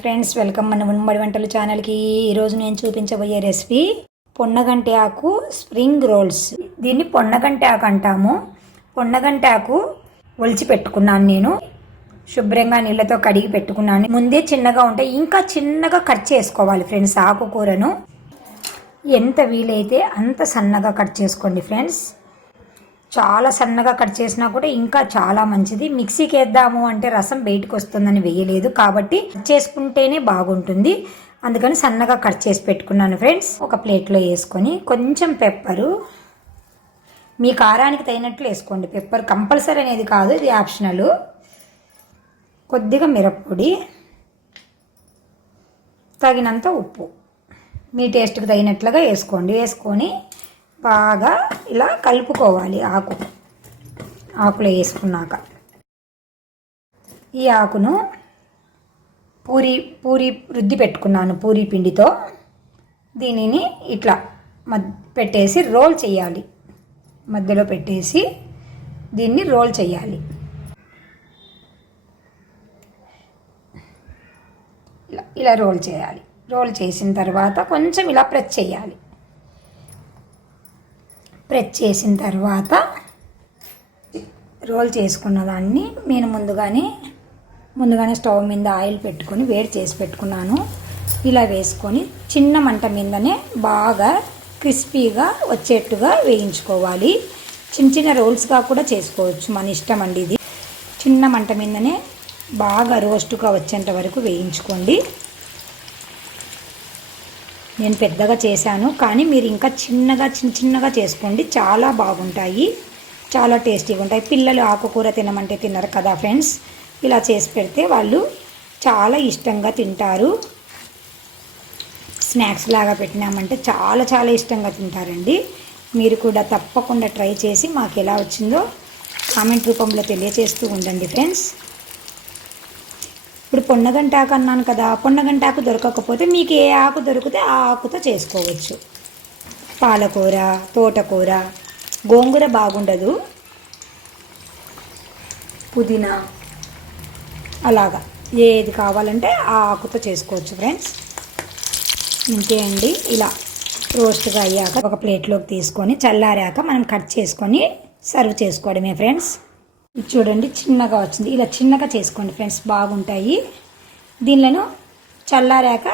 Friends welcome మన ఉమ్మడి వంటలు ఛానల్కి. ఈరోజు నేను చూపించబోయే రెసిపీ పొన్నగంటి ఆకు స్ప్రింగ్ రోల్స్. దీన్ని పొన్నగంటి ఆకు అంటాము. పొన్నగంటి ఆకు ఒలిచి పెట్టుకున్నాను. నేను శుభ్రంగా నీళ్ళతో కడిగి పెట్టుకున్నాను. ముందే చిన్నగా ఉంటాయి, ఇంకా చిన్నగా కట్ చేసుకోవాలి ఫ్రెండ్స్. ఆకుకూరను ఎంత వీలైతే అంత సన్నగా కట్ చేసుకోండి ఫ్రెండ్స్. చాలా సన్నగా కట్ చేసినా కూడా ఇంకా చాలా మంచిది. మిక్సీకి వేద్దాము అంటే రసం బయటకు వస్తుందని వేయలేదు, కాబట్టి చేసుకుంటేనే బాగుంటుంది. అందుకని సన్నగా కట్ చేసి పెట్టుకున్నాను ఫ్రెండ్స్. ఒక ప్లేట్లో వేసుకొని కొంచెం పెప్పరు, మీ కారానికి తగినట్లు వేసుకోండి. పెప్పర్ కంపల్సరీ అనేది కాదు, ఇది ఆప్షనల్. కొద్దిగా మిరప్పొడి, తగినంత ఉప్పు, మీ టేస్ట్కి తగినట్లుగా వేసుకోండి. వేసుకొని బాగా ఇలా కలుపుకోవాలి. ఆకులో వేసుకున్నాక ఈ ఆకును పూరి రుద్ది పెట్టుకున్నాను పూరి పిండితో. దీనిని ఇట్లా పెట్టేసి రోల్ చేయాలి. మధ్యలో పెట్టేసి దీన్ని రోల్ చేయాలి. ఇలా రోల్ చేయాలి. రోల్ చేసిన తర్వాత కొంచెం ఇలా ప్రెస్ చేయాలి. ప్రెస్ చేసిన తర్వాత రోల్ చేసుకున్న దాన్ని నేను ముందుగానే స్టవ్ మీద ఆయిల్ పెట్టుకొని వేడి చేసి పెట్టుకున్నాను. ఇలా వేసుకొని చిన్న మంట మీదనే బాగా క్రిస్పీగా వచ్చేట్టుగా వేయించుకోవాలి. చిన్న చిన్న రోల్స్గా కూడా చేసుకోవచ్చు, మన ఇష్టం అండి. ఇది చిన్న మంట మీదనే బాగా రోస్ట్గా వచ్చేంత వరకు వేయించుకోండి. నేను పెద్దగా చేశాను, కానీ మీరు ఇంకా చిన్నగా చేసుకోండి. చాలా బాగుంటాయి, చాలా టేస్టీగా ఉంటాయి. పిల్లలు ఆకుకూర తినమంటే తినరు కదా ఫ్రెండ్స్. ఇలా చేసి పెడితే వాళ్ళు చాలా ఇష్టంగా తింటారు. స్నాక్స్ లాగా పెట్టినామంటే చాలా ఇష్టంగా తింటారండి. మీరు కూడా తప్పకుండా ట్రై చేసి మాకు ఎలా వచ్చిందో కామెంట్ రూపంలో తెలియజేస్తూ ఉండండి ఫ్రెండ్స్. ఇప్పుడు పొన్నగంటాకు అన్నాను కదా, పొన్నగంటాకు దొరకకపోతే మీకు ఏ ఆకు దొరికితే ఆ ఆకుతో చేసుకోవచ్చు. పాలకూర, తోటకూర, గోంగూర బాగుండదు, పుదీనా, అలాగా ఏది కావాలంటే ఆ ఆకుతో చేసుకోవచ్చు ఫ్రెండ్స్. ఇంతే అండి. ఇలా రోస్ట్గా అయ్యాక ఒక ప్లేట్లోకి తీసుకొని చల్లారాక మనం కట్ చేసుకొని సర్వ్ చేసుకోవడమే ఫ్రెండ్స్. చూడండి చిన్నగా వచ్చింది. ఇలా చిన్నగా చేసుకోండి ఫ్రెండ్స్, బాగుంటాయి. దీనిలను చల్లారాక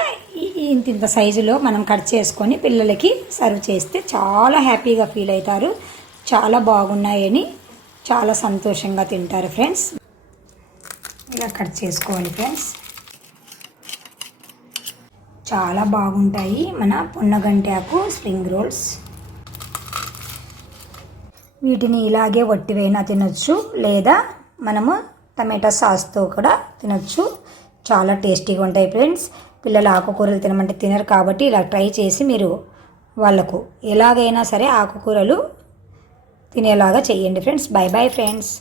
ఇంత సైజులో మనం కట్ చేసుకొని పిల్లలకి సర్వ్ చేస్తే చాలా హ్యాపీగా ఫీల్ అవుతారు. చాలా బాగున్నాయని చాలా సంతోషంగా తింటారు ఫ్రెండ్స్. ఇలా కట్ చేసుకోవాలి ఫ్రెండ్స్. చాలా బాగుంటాయి మన పొన్నగంటి ఆకు స్ప్రింగ్ రోల్స్. వీటిని ఇలాగే వట్టివైనా తినొచ్చు, లేదా మనము టమాటా సాస్తో కూడా తినొచ్చు. చాలా టేస్టీగా ఉంటాయి ఫ్రెండ్స్. పిల్లలు ఆకుకూరలు తినమంటే తినరు, కాబట్టి ఇలా ట్రై చేసి మీరు వాళ్ళకు ఎలాగైనా సరే ఆకుకూరలు తినేలాగా చేయండి ఫ్రెండ్స్. Bye friends.